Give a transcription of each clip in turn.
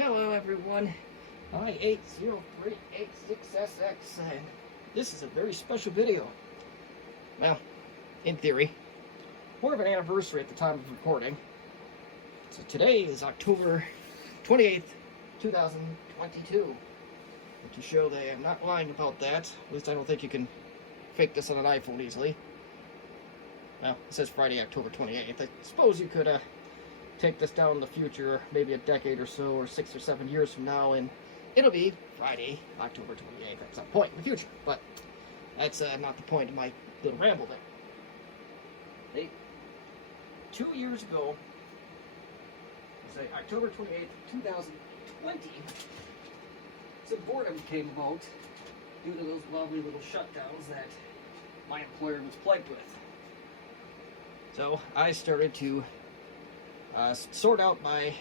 Hello everyone, I-80386SX, and this is a very special video. Well, in theory, more of an anniversary at the time of recording. So today is October 28th, 2022. And to show that I'm not lying about that, at least I don't think you can fake this on an iPhone easily. Well, it says Friday, October 28th. I suppose you could take this down in the future, maybe a decade or so, or 6 or 7 years from now, and it'll be Friday, October 28th at some point in the future. But that's not the point of my little ramble there. 2 years ago, say October 28th, 2020, some boredom came about due to those lovely little shutdowns that my employer was plagued with. So I started to sort out my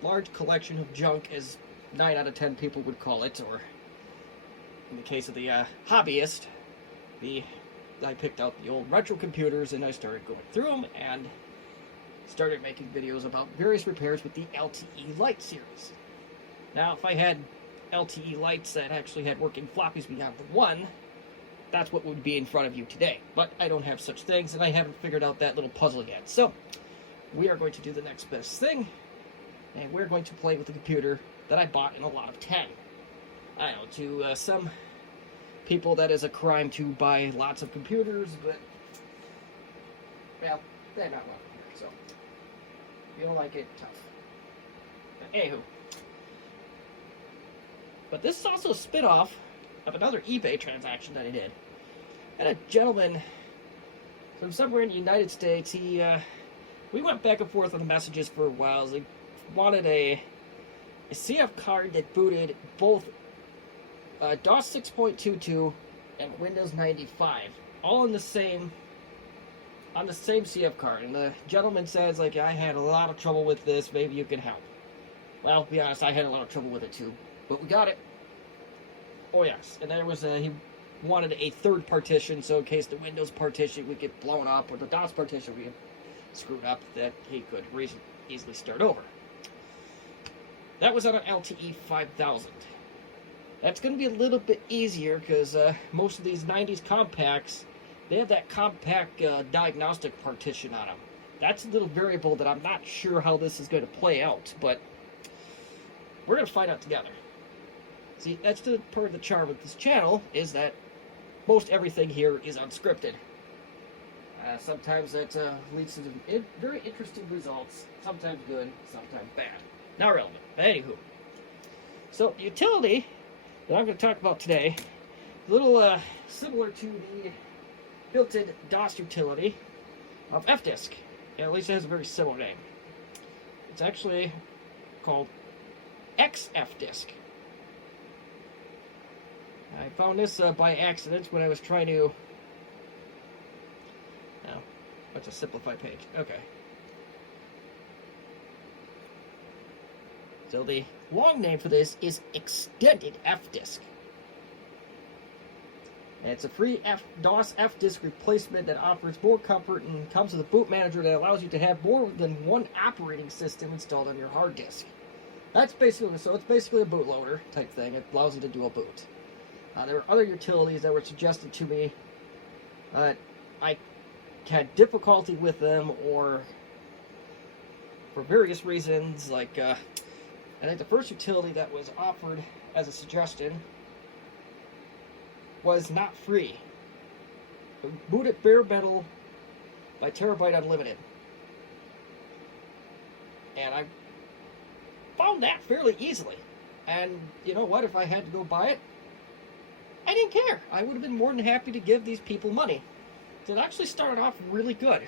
large collection of junk, as 9 out of 10 people would call it, or in the case of the hobbyist, I picked out the old retro computers and I started going through them and started making videos about various repairs with the LTE Lite series. Now, if I had LTE Lites that actually had working floppies beyond the one, that's what would be in front of you today. But I don't have such things, and I haven't figured out that little puzzle yet. So we are going to do the next best thing, and we're going to play with the computer that I bought in a lot of 10. I know, to some people that is a crime to buy lots of computers, but, well, they're not welcome here, so if you don't like it, tough. But anywho. But this is also a spin-off of another eBay transaction that I did. And a gentleman from somewhere in the United States, we went back and forth on the messages for a while. He wanted a CF card that booted both DOS 6.22 and Windows 95, all on the same CF card. And the gentleman says, like, I had a lot of trouble with this, maybe you can help. Well, to be honest, I had a lot of trouble with it too, but we got it. Oh yes, and there was he wanted a third partition, so in case the Windows partition would get blown up, or the DOS partition would get screwed up, that he could easily start over. That was on an LTE 5000. That's going to be a little bit easier, because most of these 90s compacts, they have that compact diagnostic partition on them. That's a little variable that I'm not sure how this is going to play out, but we're going to find out together. See, that's the part of the charm of this channel, is that most everything here is unscripted. Sometimes that leads to very interesting results, sometimes good, sometimes bad. Not relevant, but anywho. So, the utility that I'm going to talk about today, a little similar to the built-in DOS utility of Xfdisk. Yeah, at least it has a very similar name. It's actually called Xfdisk. I found this by accident when I was trying to... Oh, that's a simplified page. Okay. So the long name for this is Extended Xdisk. And it's a free DOS Xdisk replacement that offers more comfort and comes with a boot manager that allows you to have more than one operating system installed on your hard disk. That's basically, so it's basically a bootloader type thing. It allows you to dual boot. There were other utilities that were suggested to me. I had difficulty with them, or for various reasons, like I think the first utility that was offered as a suggestion was not free. Boot it bare metal by Terabyte Unlimited. And I found that fairly easily. And you know what, if I had to go buy it, I didn't care. I would have been more than happy to give these people money. So it actually started off really good.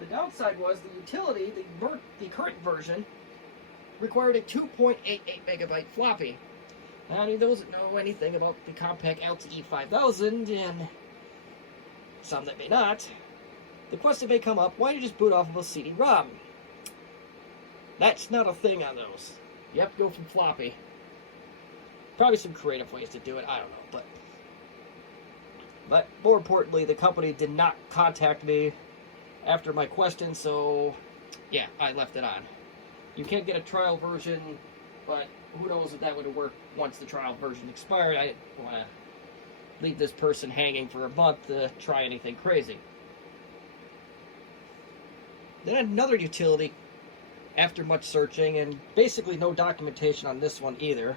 The downside was the utility, the current version, required a 2.88 megabyte floppy. And those that know anything about the compact LTE 5000, and some that may not, the question may come up, why do you just boot off of a CD-ROM? That's not a thing on those. You have to go from floppy. Probably some creative ways to do it, I don't know, but more importantly, the company did not contact me after my question, so yeah, I left it on. You can get a trial version, but who knows if that would have worked once the trial version expired. I didn't want to leave this person hanging for a month to try anything crazy. Then another utility, after much searching, and basically no documentation on this one either,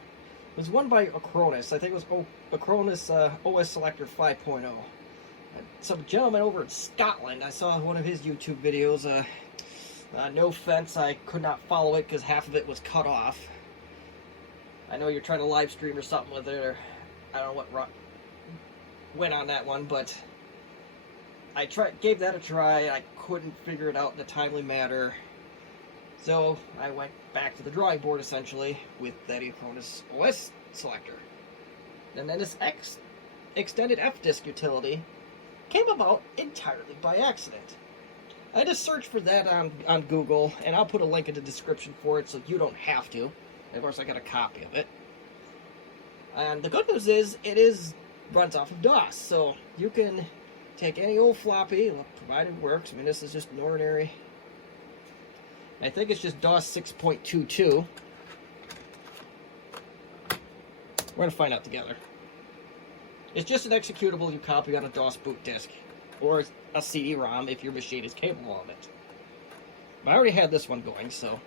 was one by Acronis. I think it was Acronis OS Selector 5.0. Some gentleman over in Scotland, I saw one of his YouTube videos. No offense, I could not follow it because half of it was cut off. I know you're trying to live stream or something with it, or I don't know what went on that one, but I gave that a try. I couldn't figure it out in a timely manner, so I went back to the drawing board essentially with that Acronis OS Selector. And then this extended FDisk utility came about entirely by accident. I just searched for that on Google, and I'll put a link in the description for it so you don't have to. And of course, I got a copy of it. And the good news is, runs off of DOS, so you can take any old floppy, provided it works. I mean, this is just an ordinary. I think it's just DOS 6.22. We're going to find out together. It's just an executable you copy on a DOS boot disk, or a CD-ROM if your machine is capable of it. But I already had this one going, so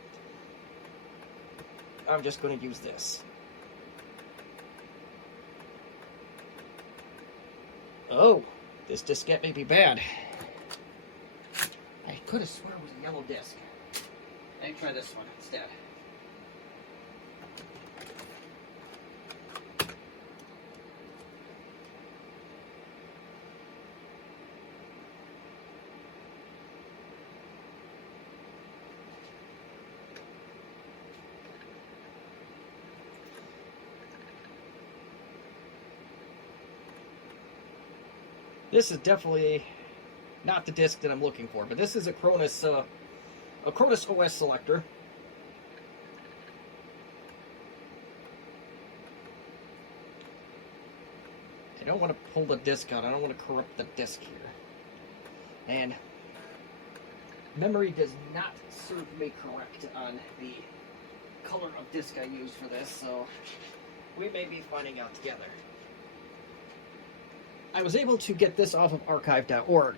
I'm just going to use this. Oh, this diskette may be bad. I could have sworn it was a yellow disk. Let me try this one instead. This is definitely not the disk that I'm looking for, but this is a Acronis OS Selector. I don't want to pull the disk out. I don't want to corrupt the disk here. And memory does not serve me correct on the color of disk I use for this, so we may be finding out together. I was able to get this off of archive.org.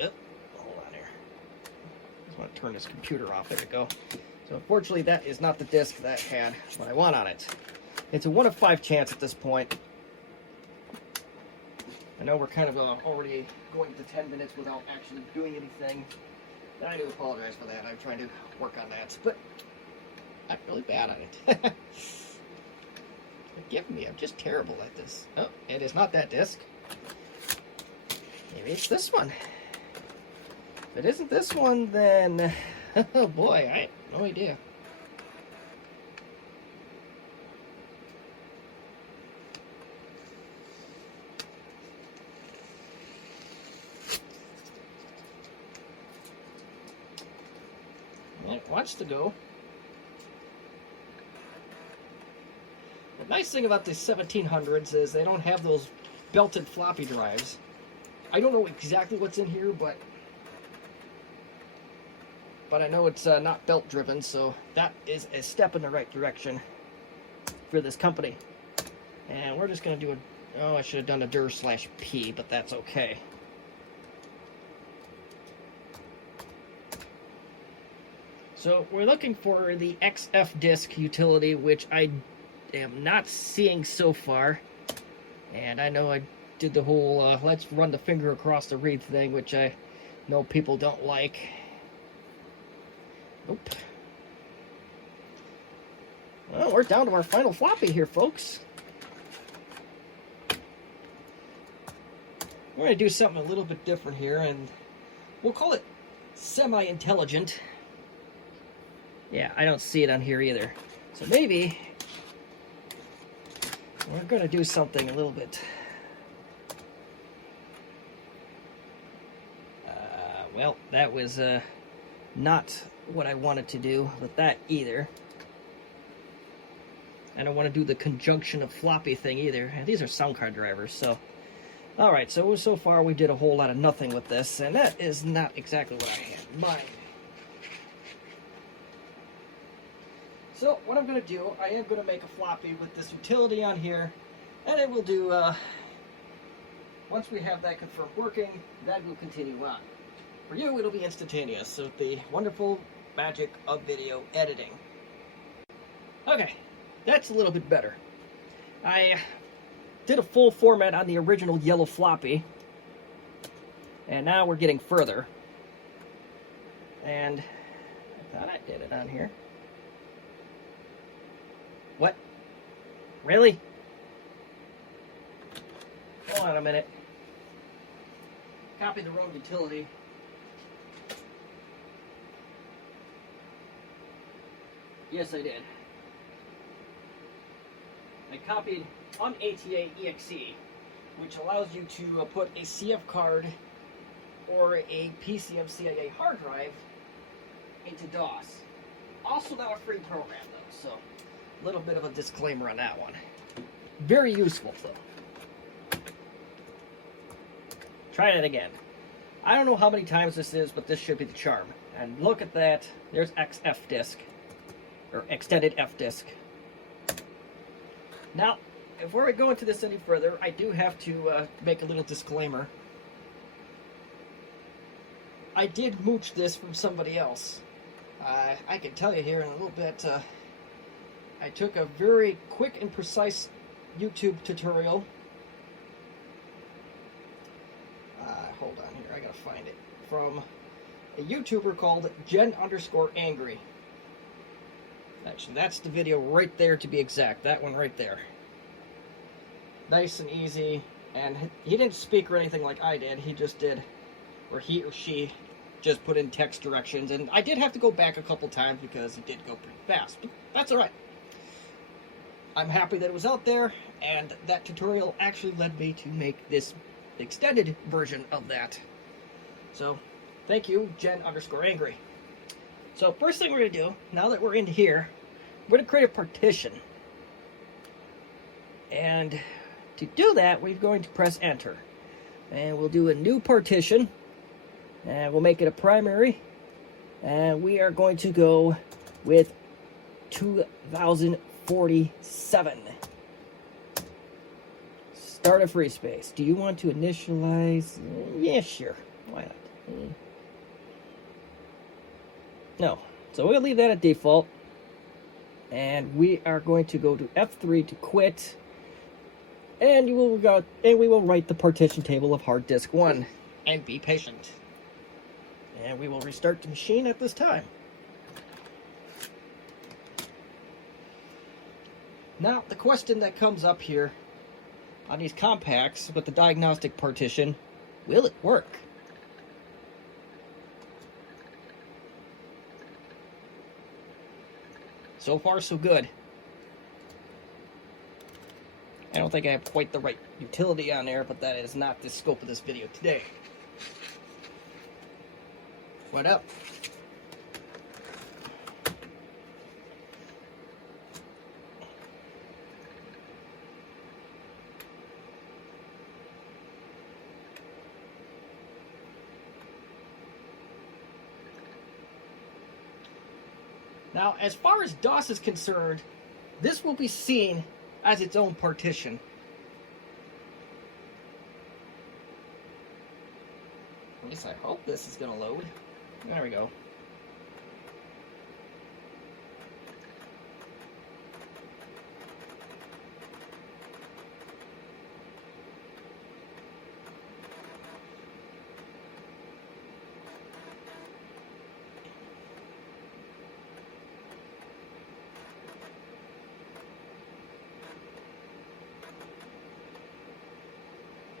Oh, hold on here. I just want to turn this computer off. There we go. So unfortunately, that is not the disk that had what I want on it. It's a 1 of 5 chance at this point. I know we're kind of already going to 10 minutes without actually doing anything. And I do apologize for that. I'm trying to work on that. But I'm really bad at it. Forgive me, I'm just terrible at this. Oh, it is not that disc. Maybe it's this one. If it isn't this one, then... oh boy, I have no idea. Well, it wants to go. The nice thing about the 1700s is they don't have those belted floppy drives. I don't know exactly what's in here, but I know it's not belt driven, so that is a step in the right direction for this company. And we're just going to do a... oh, I should have done a dir/p, but that's okay. So we're looking for the Xfdisk utility, which I am not seeing so far. And I know I did the whole let's run the finger across the read thing, which I know people don't like. Nope. Well, we're down to our final floppy here, folks. We're going to do something a little bit different here, and we'll call it semi-intelligent. Yeah, I don't see it on here either. So maybe we're going to do something a little bit... well, that was not what I wanted to do with that either. I don't want to do the conjunction of floppy thing either. And these are sound card drivers, so... Alright, so far we did a whole lot of nothing with this, and that is not exactly what I had in mind. So what I'm going to do, I am going to make a floppy with this utility on here, and it will do, once we have that confirmed working, that will continue on. For you, it'll be instantaneous, so the wonderful magic of video editing. Okay, that's a little bit better. I did a full format on the original yellow floppy, and now we're getting further. And I thought I did it on here. What? Really? Hold on a minute. Copy the wrong utility. Yes, I did. I copied unATA exe, which allows you to put a CF card or a PCMCIA hard drive into DOS. Also not a free program though, so a little bit of a disclaimer on that one. Very useful though. Try it again. I don't know how many times this is, but this should be the charm. And look at that, there's Xfdisk, or extended FDisk. Now, before we go into this any further, I do have to make a little disclaimer. I did mooch this from somebody else. I can tell you here in a little bit, I took a very quick and precise YouTube tutorial. Hold on here, I gotta find it. From a YouTuber called Jen_Angry. Actually, that's the video right there to be exact. That one right there. Nice and easy. And he didn't speak or anything like I did. He just did, or he or she just put in text directions. And I did have to go back a couple times because it did go pretty fast. But that's alright. I'm happy that it was out there. And that tutorial actually led me to make this extended version of that. So, thank you, Jen_Angry. So first thing we're going to do, now that we're in here, we're going to create a partition. And to do that, we're going to press enter. And we'll do a new partition. And we'll make it a primary. And we are going to go with 2047. Start a free space. Do you want to initialize? Yeah, sure. Why not? No. So we'll leave that at default. And we are going to go to F3 to quit. And we will write the partition table of hard disk 1. And be patient. And we will restart the machine at this time. Now, the question that comes up here on these compacts with the diagnostic partition, will it work? So far, so good. I don't think I have quite the right utility on there, but that is not the scope of this video today. What up? Now, as far as DOS is concerned, this will be seen as its own partition. At least I hope this is going to load. There we go.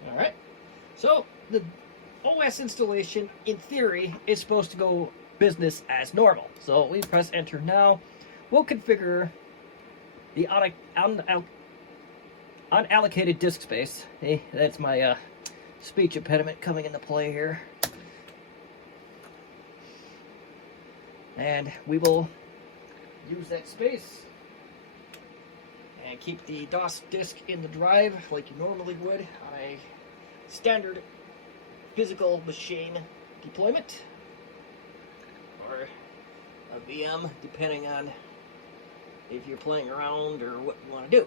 Alright, so the OS installation, in theory, is supposed to go business as normal. So we press enter now. We'll configure the unallocated disk space. Hey, that's my speech impediment coming into play here. And we will use that space and keep the DOS disk in the drive like you normally would on a standard physical machine deployment, or a VM, depending on if you're playing around or what you want to do.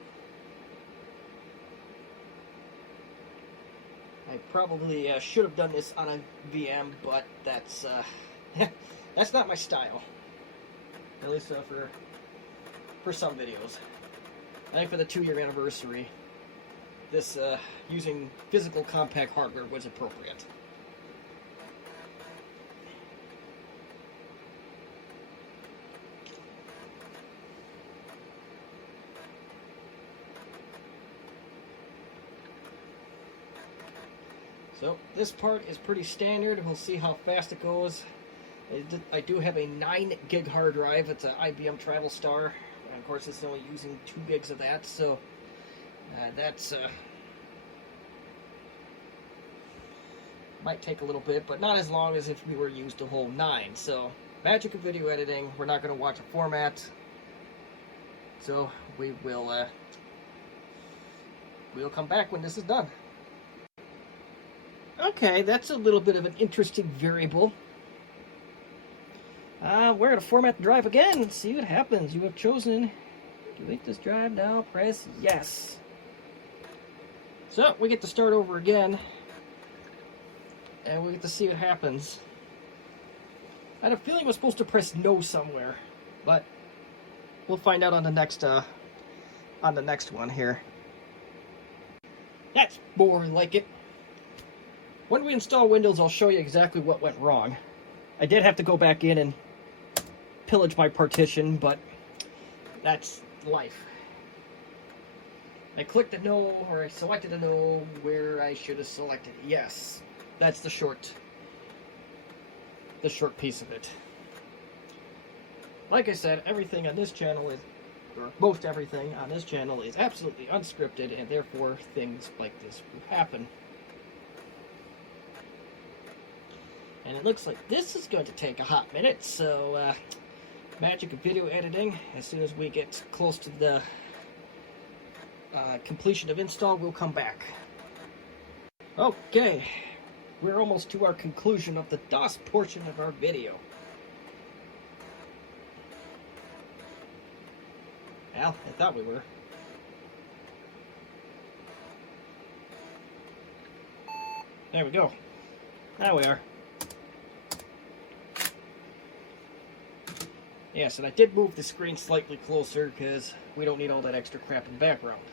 I probably should have done this on a VM, but that's that's not my style. At least for some videos. I think for the 2-year anniversary, this using physical compact hardware was appropriate. So this part is pretty standard. We'll see how fast it goes. I do have a 9 gig hard drive. It's an IBM Travel Star. And of course, it's only using 2 gigs of that. So that's might take a little bit, but not as long as if we were used a whole 9. So magic of video editing. We're not going to watch a format. So we'll come back when this is done. Okay, that's a little bit of an interesting variable. We're going to format the drive again and see what happens. You have chosen to delete this drive. Now press yes. So we get to start over again, and we get to see what happens. I had a feeling I was supposed to press no somewhere, but we'll find out on the next one here. That's more like it. When we install Windows, I'll show you exactly what went wrong. I did have to go back in and pillage my partition, but that's life. I clicked a no, or I selected a no where I should have selected yes. That's the short piece of it. Like I said, everything on this channel is, or most everything on this channel is absolutely unscripted, and therefore things like this will happen. And it looks like this is going to take a hot minute, so magic of video editing. As soon as we get close to the completion of install, we'll come back. Okay, we're almost to our conclusion of the DOS portion of our video. Well, I thought we were. There we go. Now we are. Yes, and I did move the screen slightly closer because we don't need all that extra crap in the background.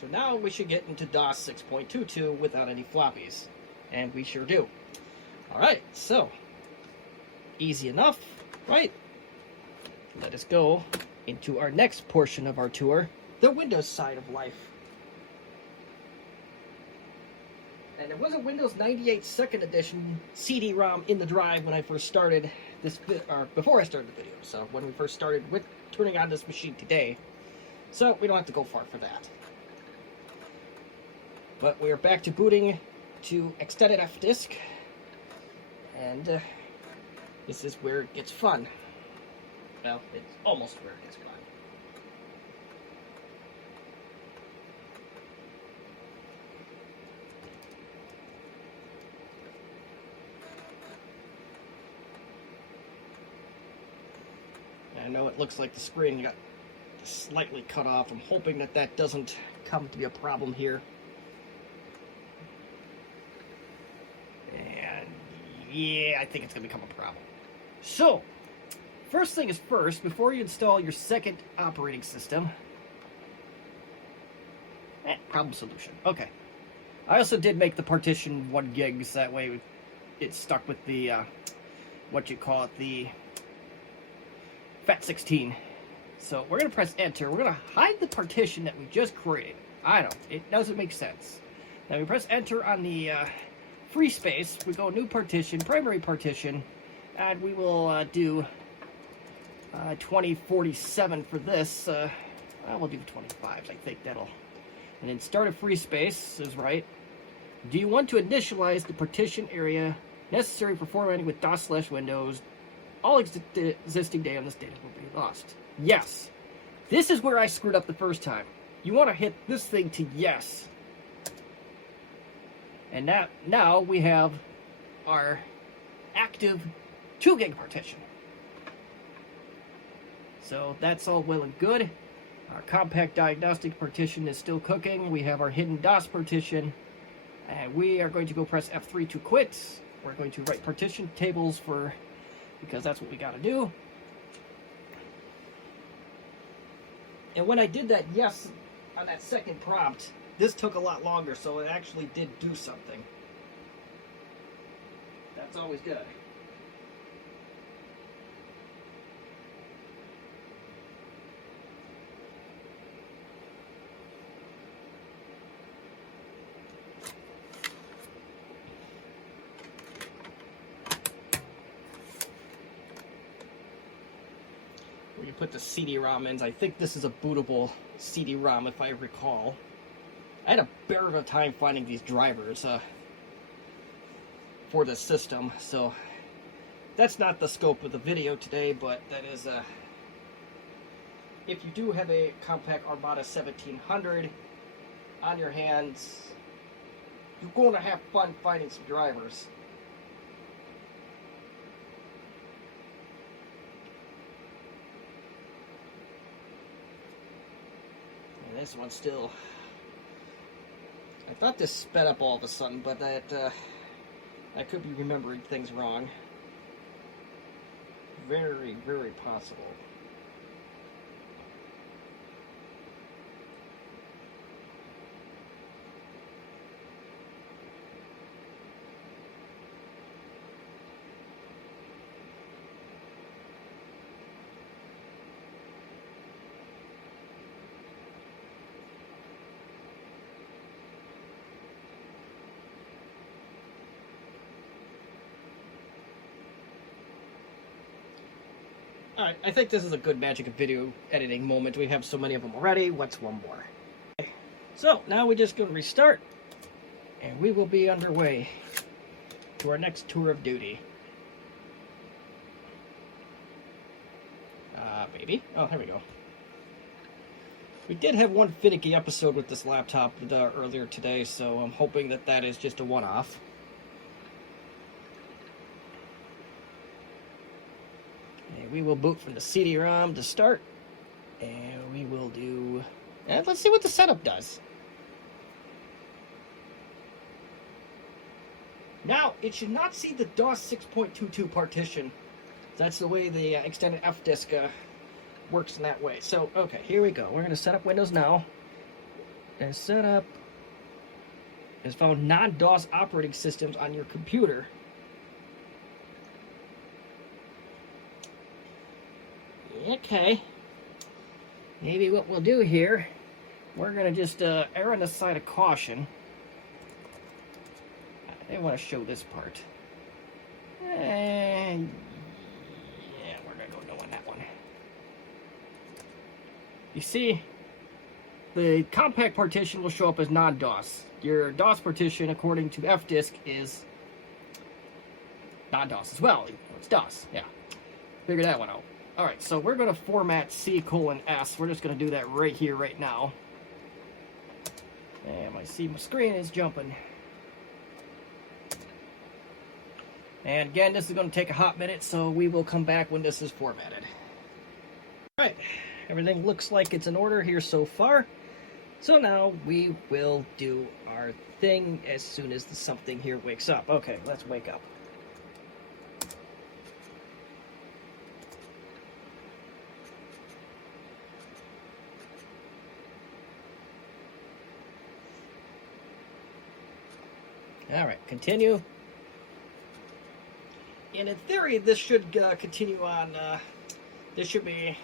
So now we should get into DOS 6.22 without any floppies. And we sure do. Alright, so easy enough, right? Let us go into our next portion of our tour, the Windows side of life. And it was a Windows 98 2nd edition CD-ROM in the drive when I first started this, or before I started the video. So when we first started with turning on this machine today. So we don't have to go far for that. But we are back to booting to extended Xfdisk. And this is where it gets fun. Well, it's almost where it gets fun. I know it looks like the screen got slightly cut off. I'm hoping that that doesn't come to be a problem here. And yeah, I think it's going to become a problem. So, first thing is first, before you install your second operating system, problem solution. Okay. I also did make the partition 1 gig, so that way it's stuck with the, what you call it, the FAT16. So we're going to press enter. We're going to hide the partition that we just created. I know, it doesn't make sense. Now we press enter on the free space. We go new partition, primary partition, and we will do 2047 for this. We'll do 25s. I think that'll. And then start a free space is right. Do you want to initialize the partition area necessary for formatting with DOS/Windows? All existing data on this data will be lost. Yes. This is where I screwed up the first time. You want to hit this thing to yes. And now we have our active 2 gig partition. So that's all well and good. Our compact diagnostic partition is still cooking. We have our hidden DOS partition. And we are going to go press F3 to quit. We're going to write partition tables because that's what we got to do. And when I did that yes on that second prompt, this took a lot longer, so it actually did do something. That's always good. Where you put the CD-ROM in. I think this is a bootable CD-ROM, if I recall. I had a bear of a time finding these drivers for the system, so that's not the scope of the video today, but that is if you do have a compact Armada 1700 on your hands, you're going to have fun finding some drivers. And this one's still... I thought this sped up all of a sudden, but I could be remembering things wrong. Very, very possible. Alright, I think this is a good magic of video editing moment. We have so many of them already. What's one more? Okay. So, now we just go to restart, and we will be underway to our next tour of duty. Maybe? Oh, here we go. We did have one finicky episode with this laptop earlier today, so I'm hoping that that is just a one-off. We will boot from the CD-ROM to start, and we will do... And let's see what the setup does. Now, it should not see the DOS 6.22 partition. That's the way the extended Xdisk works in that way. So, okay, here we go. We're going to set up Windows now. And setup has found non-DOS operating systems on your computer. Okay, maybe what we'll do here, we're going to just err on the side of caution. I didn't want to show this part. And yeah, we're going to go no on that one. You see, the compact partition will show up as non-DOS. Your DOS partition, according to FDisk, is non-DOS as well. It's DOS, yeah. Figure that one out. Alright, so we're going to format C:\S. We're just going to do that right here, right now. And my screen is jumping. And again, this is going to take a hot minute, so we will come back when this is formatted. Alright, everything looks like it's in order here so far. So now we will do our thing as soon as something here wakes up. Okay, let's wake up. Alright, continue. And in theory, this should continue on. This should be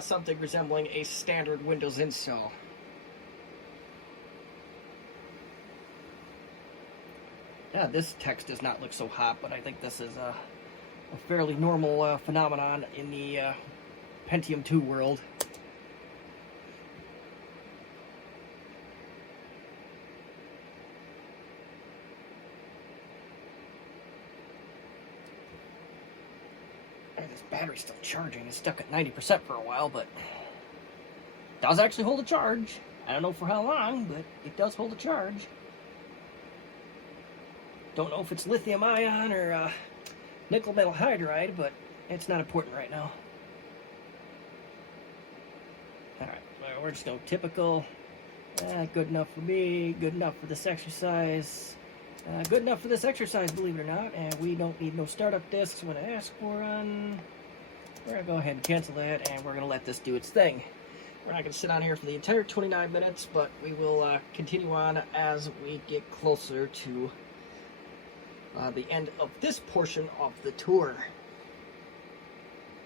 something resembling a standard Windows install. Yeah, this text does not look so hot, but I think this is a fairly normal phenomenon in the Pentium 2 world. This battery's still charging. It's stuck at 90% for a while, but it does actually hold a charge. I don't know for how long, but it does hold a charge. Don't know if it's lithium ion or nickel metal hydride, but it's not important right now. Alright, well, we're just going typical. Good enough for me, good enough for this exercise. Good enough for this exercise, believe it or not. And we don't need no startup disks when I ask for one. We're going to go ahead and cancel that, and we're going to let this do its thing. We're not going to sit on here for the entire 29 minutes, but we will continue on as we get closer to the end of this portion of the tour.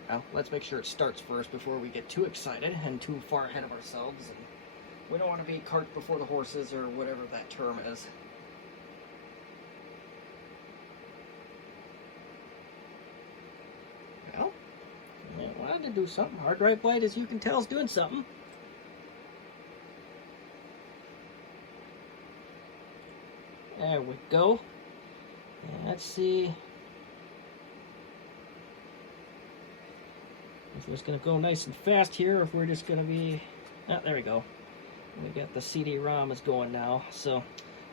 Now, let's make sure it starts first before we get too excited and too far ahead of ourselves. And we don't want to be cart before the horses, or whatever that term is. Well, I wanted to do something. Hard drive blade, as you can tell, is doing something. There we go. And let's see if it's going to go nice and fast here, or if we're just going to be... Oh, there we go. We got the CD-ROM is going now. So,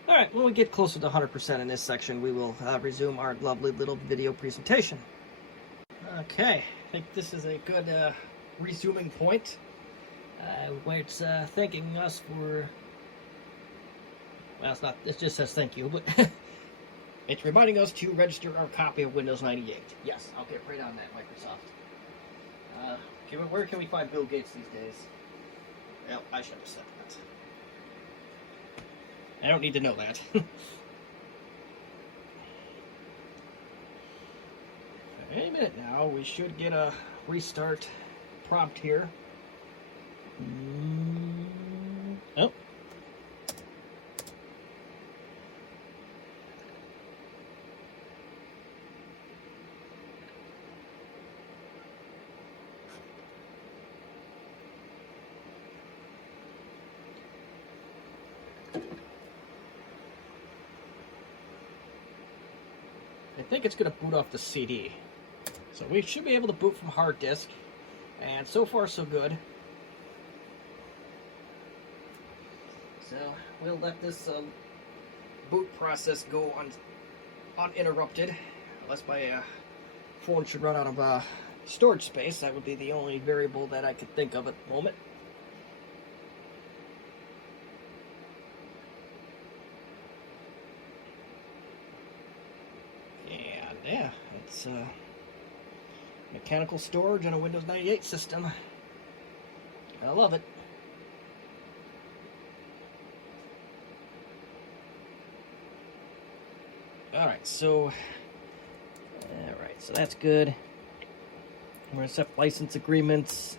alright, when we get closer to 100% in this section, we will resume our lovely little video presentation. Okay, I think this is a good resuming point, where it's thanking us for... Well, it's not, it just says thank you, but it's reminding us to register our copy of Windows 98. Yes, I'll get right on that, Microsoft. Where can we find Bill Gates these days? Well, I should have said that. I don't need to know that. Any minute now, we should get a restart prompt here. Oh. I think it's going to boot off the CD. So we should be able to boot from hard disk. And so far, so good. So we'll let this boot process go uninterrupted. Unless my phone should run out of storage space. That would be the only variable that I could think of at the moment. Yeah, it's mechanical storage on a Windows 98 system. I love it. Alright, so that's good. We're going to set license agreements.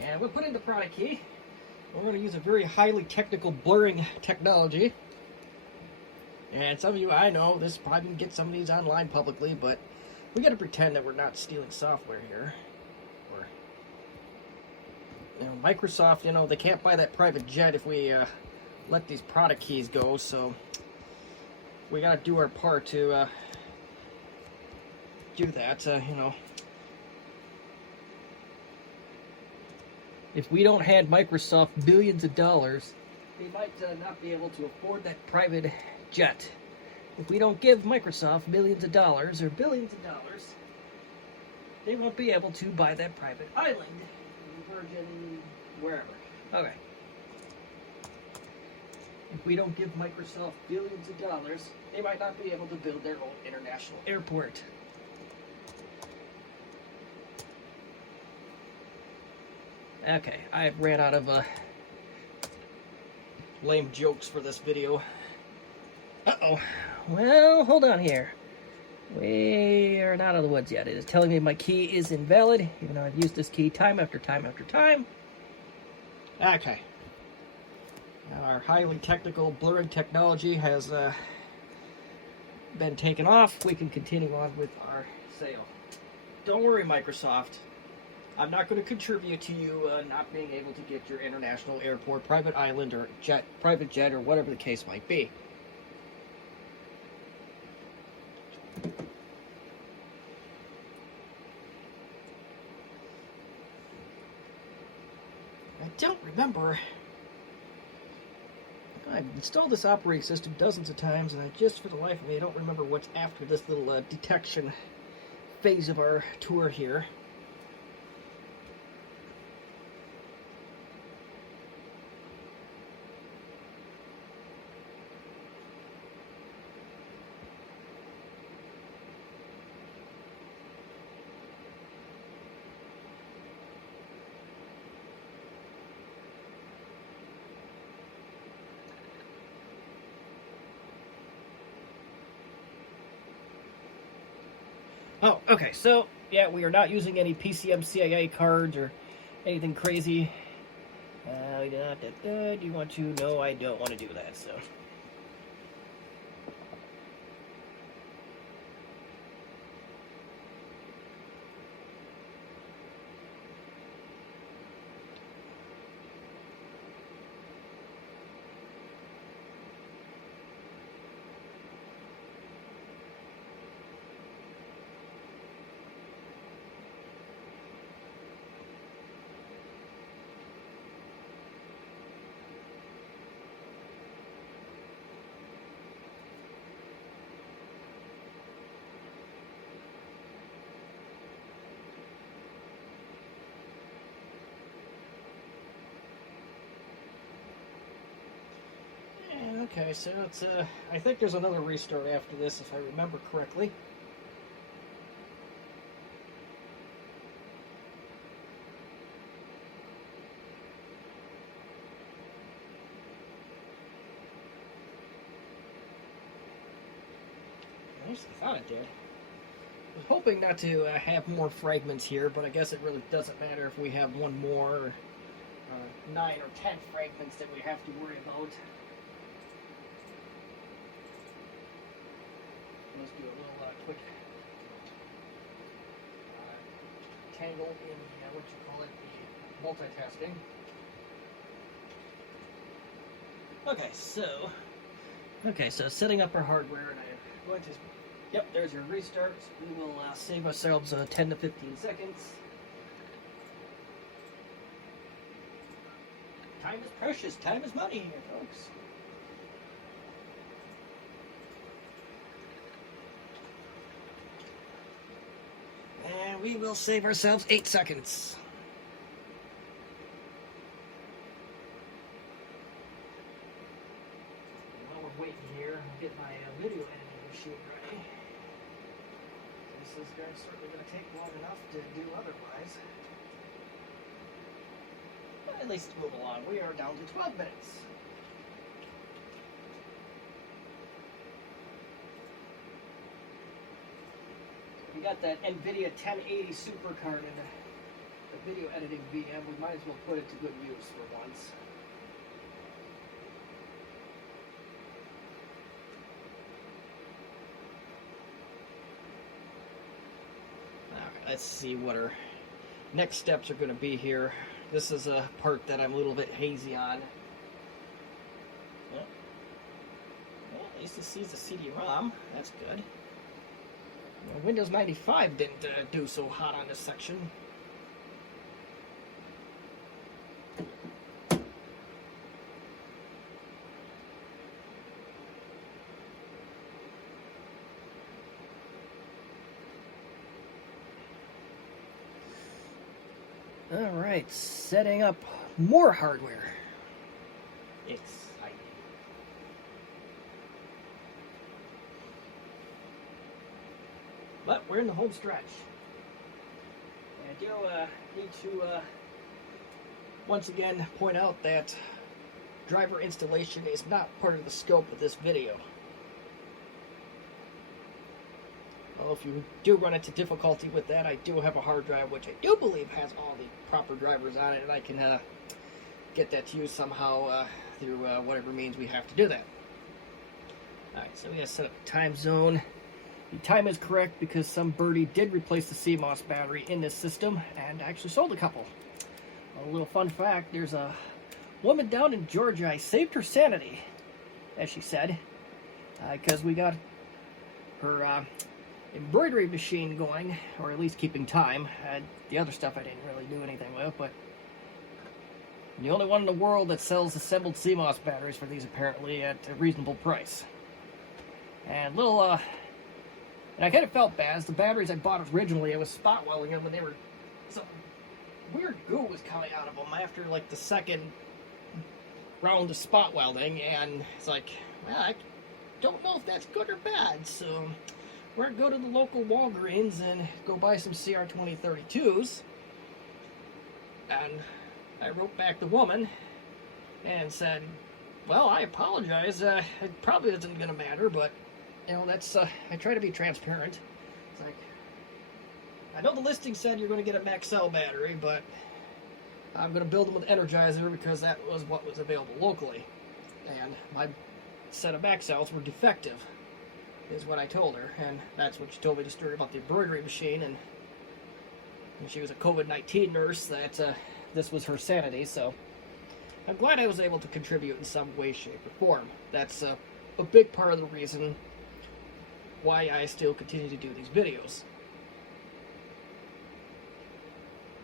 And we'll put in the product key. We're going to use a very highly technical blurring technology. And some of you, I know, this probably can get some of these online publicly, but we got to pretend that we're not stealing software here. Or, Microsoft, they can't buy that private jet if we let these product keys go, so we got to do our part to do that, If we don't hand Microsoft billions of dollars, they might not be able to afford that private jet. If we don't give Microsoft millions of dollars or billions of dollars, they won't be able to buy that private island in Virgin, wherever. Okay. If we don't give Microsoft billions of dollars, they might not be able to build their own international airport. Okay, I've ran out of lame jokes for this video. Uh-oh. Well, hold on here. We are not out of the woods yet. It is telling me my key is invalid, even though I've used this key time after time after time. Okay. Now our highly technical blurring technology has been taken off. We can continue on with our sale. Don't worry, Microsoft. I'm not going to contribute to you not being able to get your international airport, private island, or private jet, or whatever the case might be. I don't remember. I've installed this operating system dozens of times, and I just, for the life of me, I don't remember what's after this little detection phase of our tour here. Oh, okay, so, yeah, we are not using any PCMCIA cards or anything crazy. Do you want to? No, I don't want to do that, so. Okay, so it's I think there's another restart after this, if I remember correctly. At least I thought it did. I was hoping not to have more fragments here, but I guess it really doesn't matter if we have one more, or 9 or 10 fragments that we have to worry about. Let's do a little quick tangle in the, what you call it, the multitasking. Okay, so setting up our hardware, and I'm going to, yep, there's your restart. We will save ourselves 10 to 15 seconds. Time is precious, time is money here, folks. And we will save ourselves 8 seconds. While we're waiting here, I'll get my video editing machine ready. This is certainly going to take long enough to do otherwise. But at least move along. We are down to 12 minutes. We got that NVIDIA 1080 super card in the video editing VM. We might as well put it to good use for once. Alright, let's see what our next steps are going to be here. This is a part that I'm a little bit hazy on. Well, at least it sees the CD-ROM. That's good. Windows 95 didn't do so hot on this section. Alright, setting up more hardware. Exciting. But we're in the home stretch. And I do need to once again point out that driver installation is not part of the scope of this video. Well, if you do run into difficulty with that, I do have a hard drive which I do believe has all the proper drivers on it, and I can get that to you somehow through whatever means we have to do that. Alright, so we gotta set up time zone. The time is correct because some birdie did replace the CMOS battery in this system and actually sold a couple. A little fun fact, there's a woman down in Georgia, I saved her sanity, as she said, because we got her embroidery machine going, or at least keeping time. The other stuff I didn't really do anything with, but the only one in the world that sells assembled CMOS batteries for these apparently at a reasonable price. And and I kind of felt bad, as the batteries I bought originally, I was spot welding them, and they were, some weird goo was coming out of them after like the second round of spot welding, and it's like, well, I don't know if that's good or bad, so we're going to go to the local Walgreens and go buy some CR2032s, and I wrote back the woman and said, well, I apologize, it probably isn't going to matter, but you know, that's, I try to be transparent. It's like, I know the listing said you're going to get a max cell battery, but I'm going to build them with Energizer because that was what was available locally. And my set of max cells were defective, is what I told her. And that's what she told me the story about the embroidery machine. And she was a COVID-19 nurse, that this was her sanity. So I'm glad I was able to contribute in some way, shape, or form. That's a big part of the reason why I still continue to do these videos.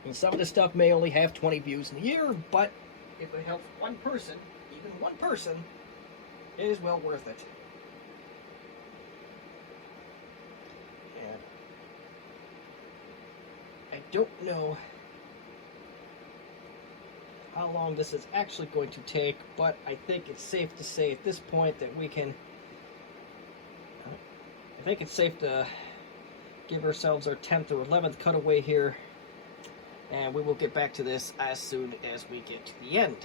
And some of this stuff may only have 20 views in a year, but if it helps one person, even one person, it is well worth it. And I don't know how long this is actually going to take, but I think it's safe to say at this point that we can... I think it's safe to give ourselves our 10th or 11th cutaway here, and we will get back to this as soon as we get to the end.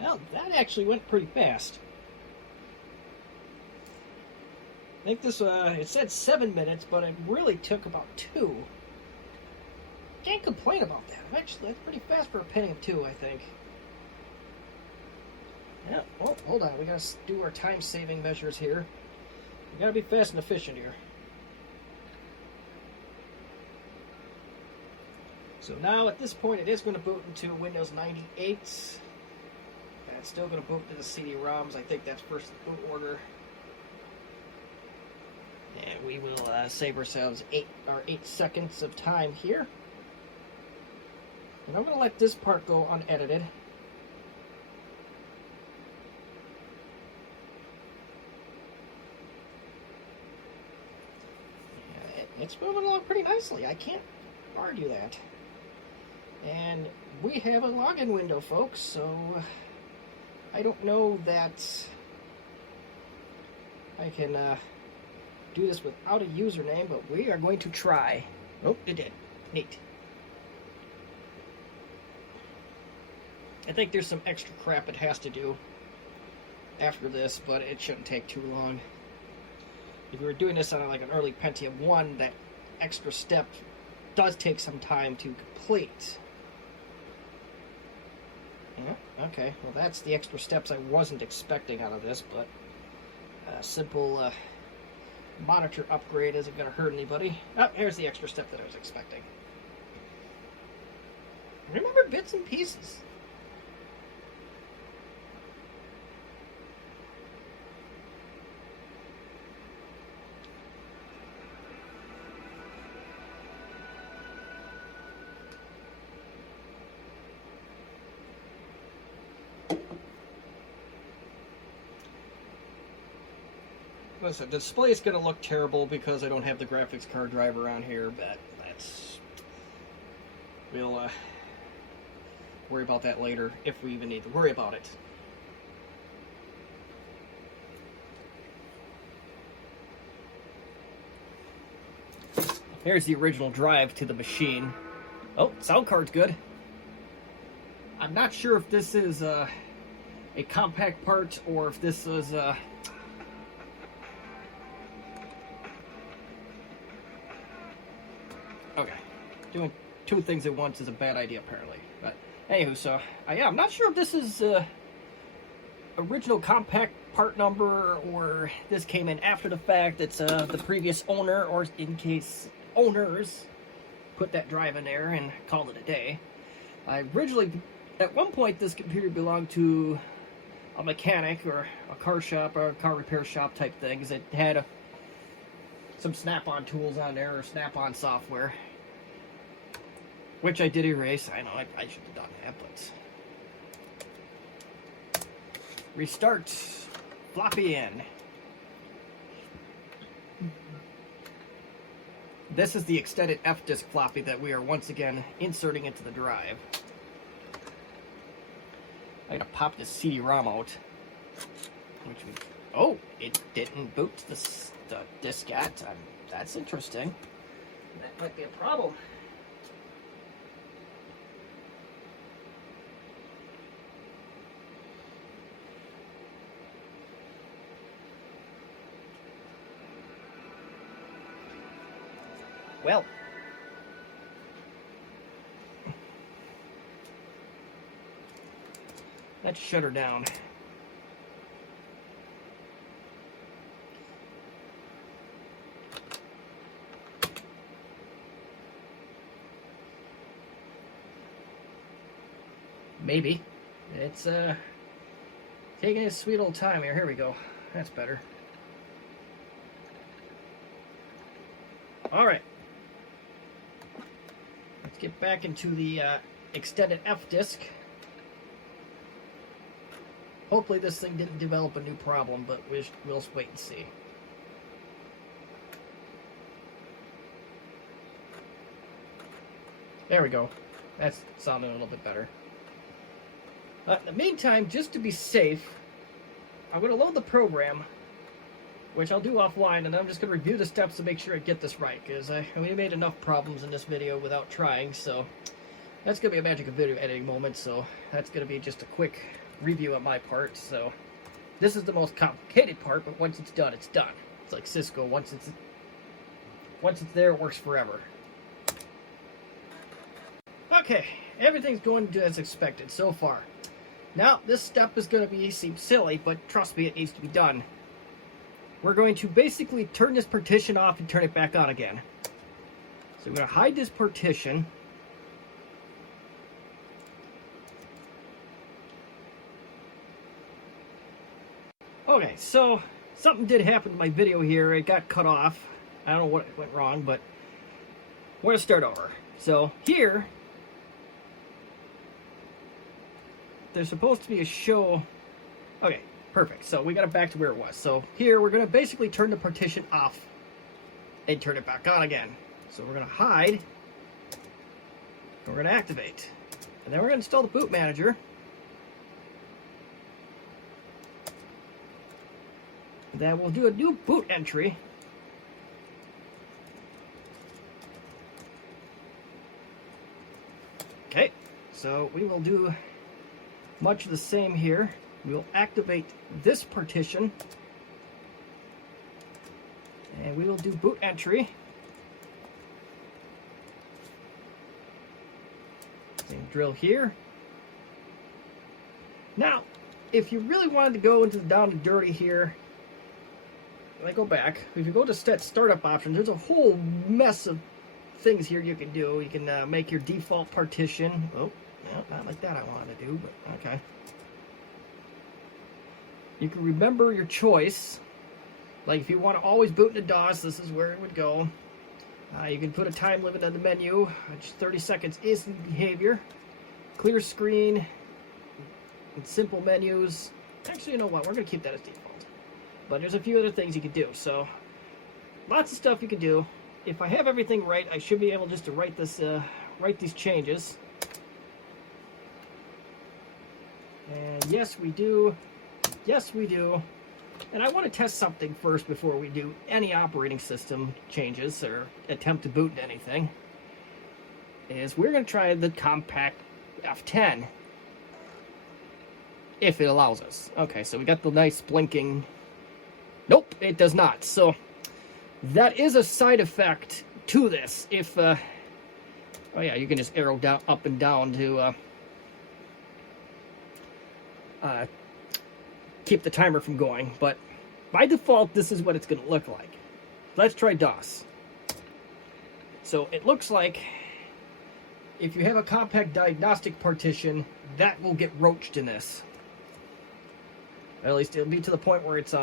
Well, that actually went pretty fast. I think this, it said 7 minutes, but it really took about 2. Can't complain about that. Actually, that's pretty fast for a Pentium 2, I think. Yeah, oh, hold on. We gotta do our time-saving measures here. We gotta be fast and efficient here. So now, at this point, it is going to boot into Windows 98. And it's still going to boot to the CD-ROMs. I think that's first in boot order. And we will save ourselves 8 seconds of time here. And I'm going to let this part go unedited. It's moving along pretty nicely. I can't argue that. And we have a login window, folks, so I don't know that I can do this without a username, but we are going to try. Oh, it did. Neat. I think there's some extra crap it has to do after this, but it shouldn't take too long. If we were doing this on like an early Pentium 1, that extra step does take some time to complete. Yeah, okay, well that's the extra steps I wasn't expecting out of this, but a simple monitor upgrade isn't going to hurt anybody. Oh, here's the extra step that I was expecting. Remember bits and pieces. Listen, the display is going to look terrible because I don't have the graphics card driver on here, but that's... We'll worry about that later, if we even need to worry about it. Here's the original drive to the machine. Oh, sound card's good. I'm not sure if this is a compact part or if this is okay, doing two things at once is a bad idea apparently. But anywho, so yeah, I'm not sure if this is original compact part number or this came in after the fact. It's the previous owner, or in case owners put that drive in there and called it a day. I originally, at one point, this computer belonged to a mechanic or a car shop or a car repair shop type things. It had some snap-on tools on there, or snap-on software, which I did erase. I know I should have done that, but restart floppy in. This is the extended Xfdisk floppy that we are once again inserting into the drive. I gotta pop this CD-ROM out. Oh, it didn't boot the diskette. That's interesting. That might be a problem. Well, let's shut her down. Maybe. It's taking its sweet old time here. Here we go. That's better. All right. Let's get back into the extended F-disk. Hopefully this thing didn't develop a new problem, but we'll just wait and see. There we go. That's sounding a little bit better. In the meantime, just to be safe, I'm going to load the program, which I'll do offline, and I'm just going to review the steps to make sure I get this right, because we made enough problems in this video without trying, so that's going to be a magic of video editing moment, so that's going to be just a quick review on my part. So this is the most complicated part, but once it's done, it's done. It's like Cisco, once it's there, it works forever. Okay, everything's going as expected so far. Now, this step is going to seem silly, but trust me, it needs to be done. We're going to basically turn this partition off and turn it back on again. So we're going to hide this partition. Okay, so something did happen to my video here. It got cut off. I don't know what went wrong, but we're going to start over. So here, there's supposed to be a show. Okay, perfect. So we got it back to where it was. So here we're going to basically turn the partition off and turn it back on again. So we're going to hide. We're going to activate. And then we're going to install the boot manager. Then we'll do a new boot entry. Okay, so we will do much the same here. We'll activate this partition, and we will do boot entry. Same drill here. Now, if you really wanted to go into the down and dirty here, when I go back, if you go to startup options, there's a whole mess of things here you can do. You can make your default partition. Oh, no, not like that I wanted to do, but okay. You can remember your choice. Like if you want to always boot into DOS, this is where it would go. You can put a time limit on the menu, which 30 seconds instant behavior. Clear screen, and simple menus. Actually, you know what? We're going to keep that as default. But there's a few other things you can do. So lots of stuff you can do. If I have everything right, I should be able just to write these changes. And yes, we do. Yes, we do. And I want to test something first before we do any operating system changes or attempt to boot anything. Is we're going to try the compact F10. If it allows us. Okay, so we got the nice blinking. Nope, it does not. So that is a side effect to this. If, oh yeah, you can just arrow down, up and down to keep the timer from going. But by default, this is what it's going to look like. Let's try DOS. So it looks like if you have a compact diagnostic partition, that will get roached in this. At least it'll be to the point where it's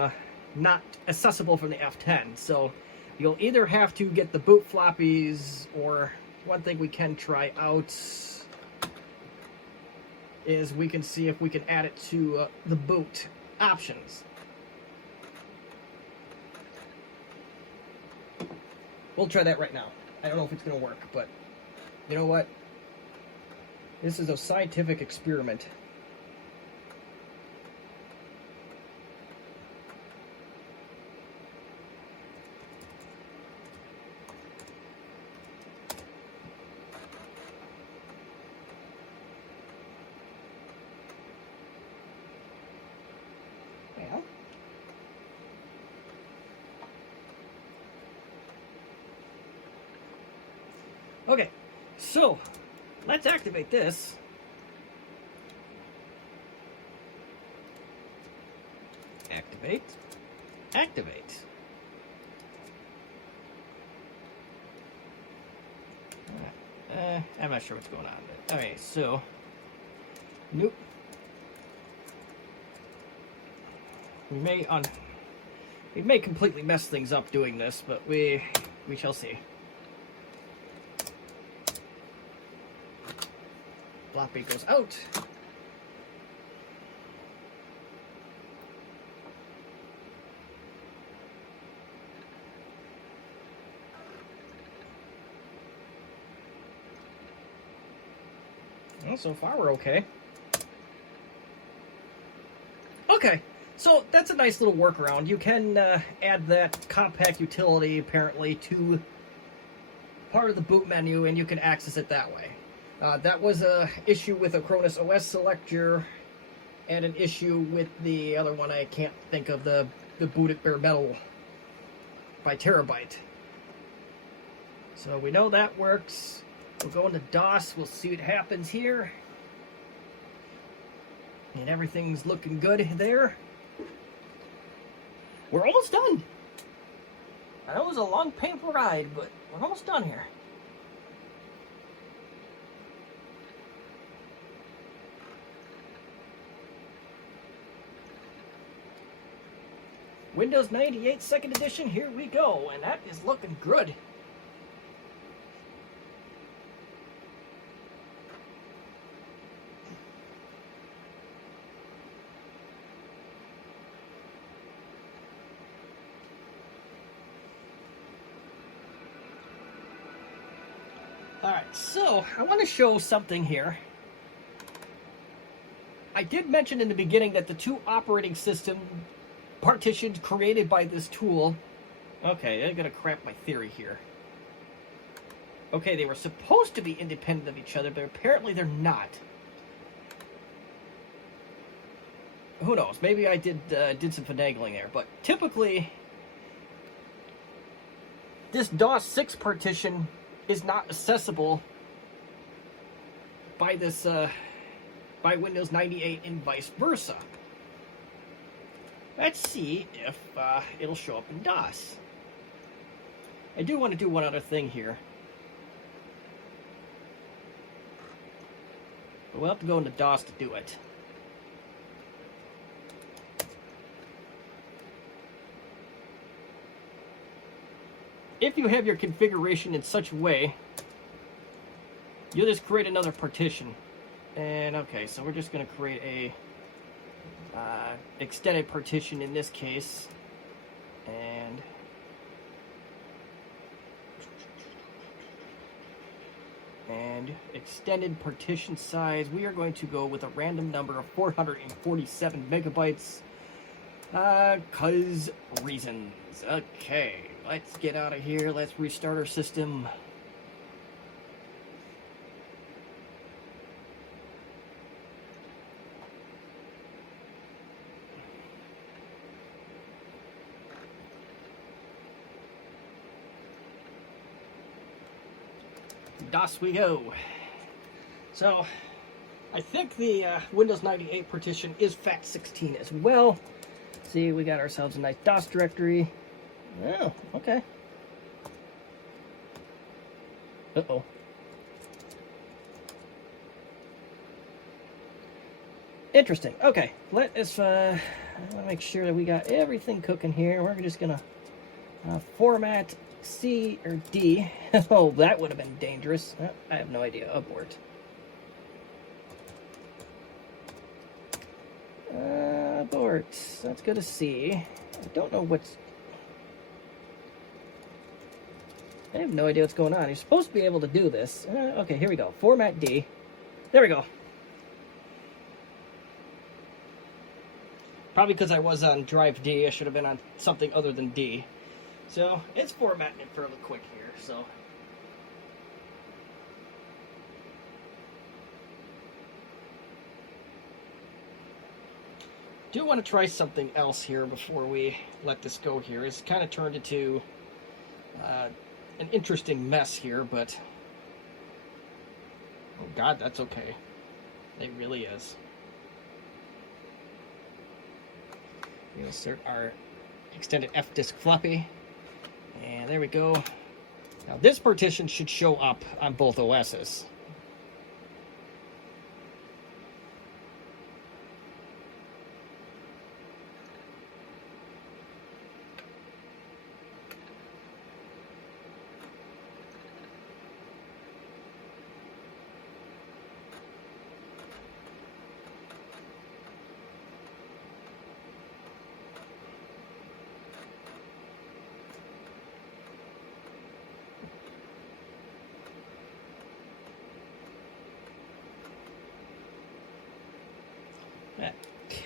not accessible from the F10. So you'll either have to get the boot floppies, or one thing we can try out is we can see if we can add it to the boot options. We'll try that right now. I don't know if it's going to work, but you know what? This is a scientific experiment. Okay, so let's activate this. Activate. Activate. I'm not sure what's going on. Okay, so nope. We may completely mess things up doing this, but we shall see. Floppy goes out. Well, so far we're okay. Okay, so that's a nice little workaround. You can add that compact utility apparently to part of the boot menu, and you can access it that way. That was a issue with a Cronus OS selector, and an issue with the other one I can't think of, the boot at bare metal by Terabyte. So we know that works. We'll go into DOS, we'll see what happens here. And everything's looking good there. We're almost done. I know it was a long, painful ride, but we're almost done here. Windows 98 2nd edition, here we go, and that is looking good. Alright, so I want to show something here. I did mention in the beginning that the two operating system partitions created by this tool... Okay, I'm going to crap my theory here. Okay, they were supposed to be independent of each other, but apparently they're not. Who knows? Maybe I did some finagling there, but typically this DOS 6 partition is not accessible by this by Windows 98 and vice versa. Let's see if it'll show up in DOS. I do want to do one other thing here. But we'll have to go into DOS to do it. If you have your configuration in such a way, you'll just create another partition. And okay, so we're just going to create a extended partition in this case. And extended partition size, we are going to go with a random number of 447 megabytes. 'Cause reasons. Okay, let's get out of here. Let's restart our system. DOS we go. So, I think the Windows 98 partition is FAT16 as well. See, we got ourselves a nice DOS directory. Oh, okay. Uh-oh. Interesting. Okay, let us make sure that we got everything cooking here. We're just gonna format C or D. Oh, that would have been dangerous. I have no idea. Abort. Abort. Let's go to C. I don't know what's... I have no idea what's going on. You're supposed to be able to do this. Okay, here we go. Format D. There we go. Probably because I was on drive D. I should have been on something other than D. So, it's formatting it fairly quick here, so... do want to try something else here before we let this go here. It's kind of turned into an interesting mess here, but God, that's okay. It really is. We'll insert our extended FDisk floppy. And there we go. Now this partition should show up on both OSs.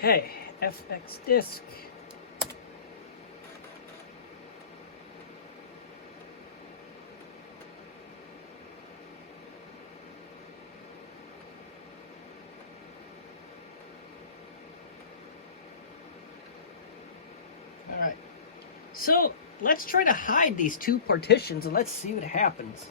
Okay, Xfdisk. All right. So let's try to hide these two partitions and let's see what happens.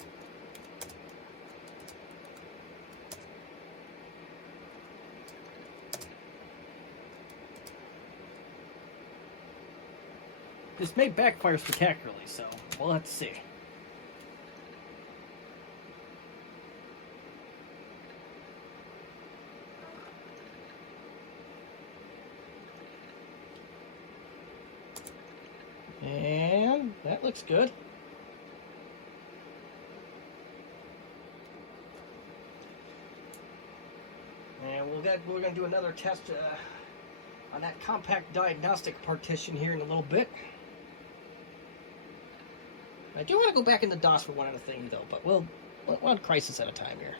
This may backfire spectacularly, so we'll have to see. And that looks good. And we're going to do another test on that compact diagnostic partition here in a little bit. I do want to go back in the DOS for one other thing, though, but we'll one crisis at a time here.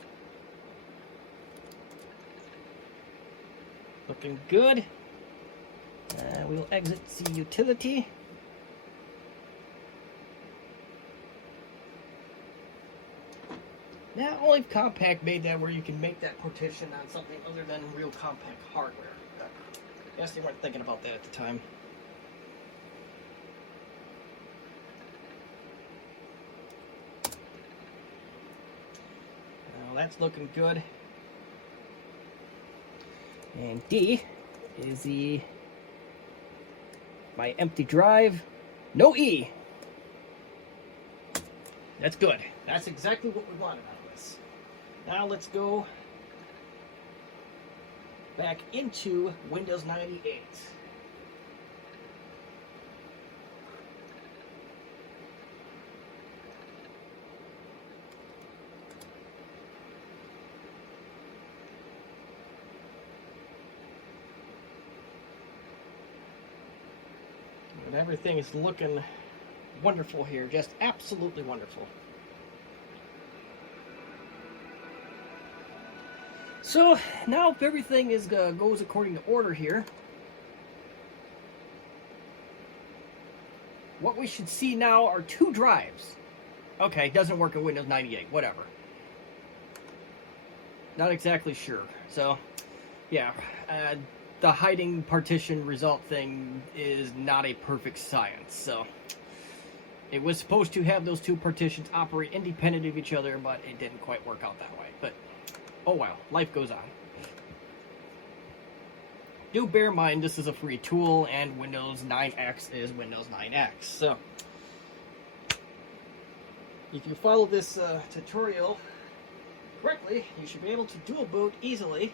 Looking good. We'll exit the utility. Now, only compact made that where you can make that partition on something other than real compact hardware. I guess they weren't thinking about that at the time. That's looking good. And D is my empty drive. No E. That's good. That's exactly what we wanted out of this. Now let's go back into Windows 98. And everything is looking wonderful here, just absolutely wonderful. So now if everything is goes according to order here, what we should see now are two drives. Okay, doesn't work in Windows 98, whatever. Not exactly sure. So, yeah, the hiding partition result thing is not a perfect science. So, it was supposed to have those two partitions operate independent of each other, but it didn't quite work out that way. But, oh well, life goes on. Do bear in mind this is a free tool, and Windows 9X is Windows 9X. So, if you follow this tutorial correctly, you should be able to dual boot easily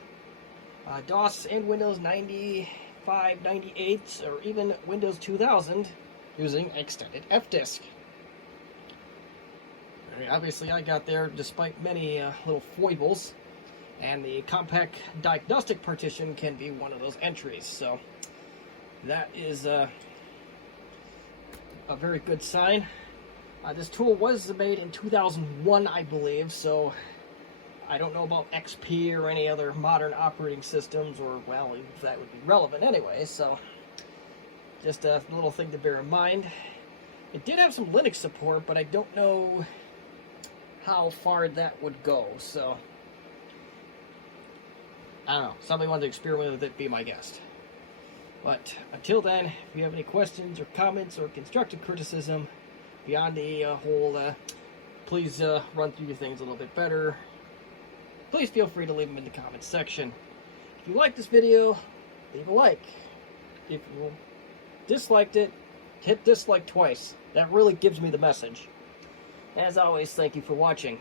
DOS and Windows 95, 98, or even Windows 2000 using extended FDisk. Obviously, I got there despite many little foibles, and the compact diagnostic partition can be one of those entries. So that is a very good sign. This tool was made in 2001, I believe, so I don't know about XP or any other modern operating systems, or, well, if that would be relevant anyway, so just a little thing to bear in mind. It did have some Linux support, but I don't know how far that would go, so I don't know. Somebody wanted to experiment with it, be my guest. But until then, if you have any questions or comments or constructive criticism beyond the whole, please run through your things a little bit better. please feel free to leave them in the comments section. If you like this video, leave a like. If you disliked it, hit dislike twice. That really gives me the message. As always, thank you for watching.